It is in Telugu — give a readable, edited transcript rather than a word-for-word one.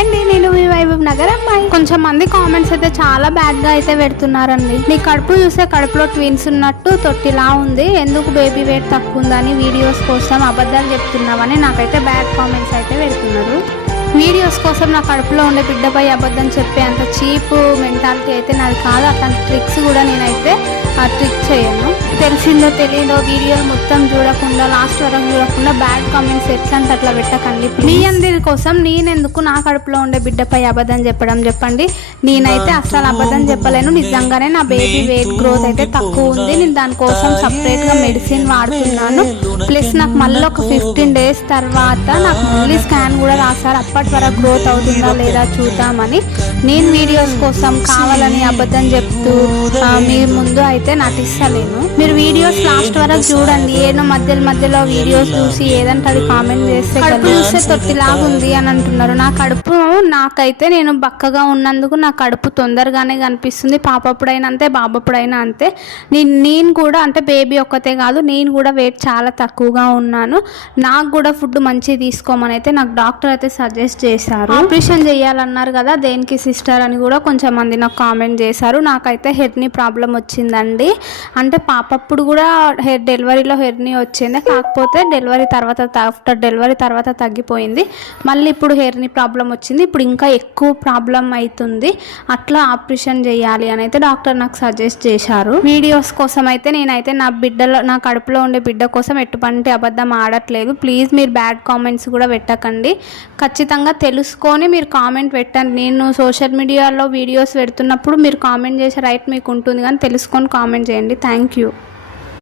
అండి నేను మీ వైభవ్ నగర్ అమ్మాయి. కొంచెం మంది కామెంట్స్ అయితే చాలా బ్యాడ్ గా అయితే పెడుతున్నారండి. నీ కడుపు చూస్తే కడుపులో ట్విన్స్ ఉన్నట్టు తొట్టిలా ఉంది, ఎందుకు బేబీ వెయిట్ తక్కువ ఉందని వీడియోస్ కోసం అబద్ధాలు చెప్తున్నావని నాకైతే బ్యాడ్ కామెంట్స్ అయితే పెడుతున్నారు. వీడియోస్ కోసం నా కడుపులో ఉండే బిడ్డపై అబద్ధం చెప్పే అంత చీప్ మెంటాలిటీ అయితే నాది కాదు. అట్లాంటి ట్రిక్స్ కూడా నేనైతే ఆ ట్రిక్ చేయను. తెలిసిందో తెలియదో వీడియోలు మొత్తం చూడకుండా లాస్ట్ వరకు చూడకుండా బ్యాడ్ కామెంట్స్ ఎట్లా అంటే అట్లా పెట్టకండి. మీ అందరి కోసం నేనెందుకు నా కడుపులో ఉండే బిడ్డపై అబద్ధం చెప్పడం చెప్పండి. నేనైతే అసలు అబద్ధం చెప్పలేను. నిజంగానే నా బేబీ వెయిట్ గ్రోత్ అయితే తక్కువ ఉంది. నేను దానికోసం సపరేట్గా మెడిసిన్ వాడుతున్నాను. ప్లస్ నాకు మళ్ళీ ఒక 15 days తర్వాత నాకు మళ్ళీ స్కాన్ కూడా రాశారు. అప్పటి వరకు గ్రోత్ అవుతుందా లేదా చూద్దామని. నేను వీడియోస్ కోసం కావాలని అబద్ధం చెప్తూ మీ ముందు అయితే నటిస్తలేను. మీరు వీడియోస్ లాస్ట్ వరకు చూడండి. ఏదో మధ్యలో వీడియోస్ చూసి ఏదంటే అది కామెంట్ చేస్తే కడుపు చూస్తే తొట్టిలాగుంది అని అంటున్నారు. నా కడుపు నాకైతే నేను బక్కగా ఉన్నందుకు నా కడుపు తొందరగానే కనిపిస్తుంది. పాపప్పుడైనా అంతే, బాబప్పుడైనా అంతే. నేను కూడా అంటే బేబీ ఒక్కతే కాదు, నేను కూడా వెయిట్ చాలా తక్కువగా ఉన్నాను. నాకు కూడా ఫుడ్ మంచిగా తీసుకోమని అయితే నాకు డాక్టర్ అయితే సజెస్ట్ చేశారు. ఆపరేషన్ చేయాలన్నారు కదా దేనికి సిస్టర్ అని కూడా కొంచెం మంది నాకు కామెంట్ చేశారు. నాకైతే హెర్నీ ప్రాబ్లం వచ్చిందండి. అంటే పాపప్పుడు కూడా డెలివరీలో హెర్నీ వచ్చింది, కాకపోతే ఆఫ్టర్ డెలివరీ తర్వాత తగ్గిపోయింది. మళ్ళీ ఇప్పుడు హెర్నీ ప్రాబ్లం వచ్చింది. ఇప్పుడు ఇంకా ఎక్కువ ప్రాబ్లం అవుతుంది. అట్లా ఆపరేషన్ చేయాలి అని అయితే డాక్టర్ నాకు సజెస్ట్ చేశారు. వీడియోస్ కోసం అయితే నేనైతే నా కడుపులో ఉండే బిడ్డ కోసం ఎటువంటి అబద్ధం ఆడట్లేదు. ప్లీజ్ మీరు బ్యాడ్ కామెంట్స్ కూడా పెట్టకండి. ఖచ్చితంగా తెలుసుకొని మీరు కామెంట్ పెట్టండి. నేను సోషల్ మీడియాలో వీడియోస్ పెడుతున్నప్పుడు మీరు కామెంట్ చేసే రైట్ మీకు ఉంటుంది, కానీ తెలుసుకొని కామెంట్ చేయండి. Thank you.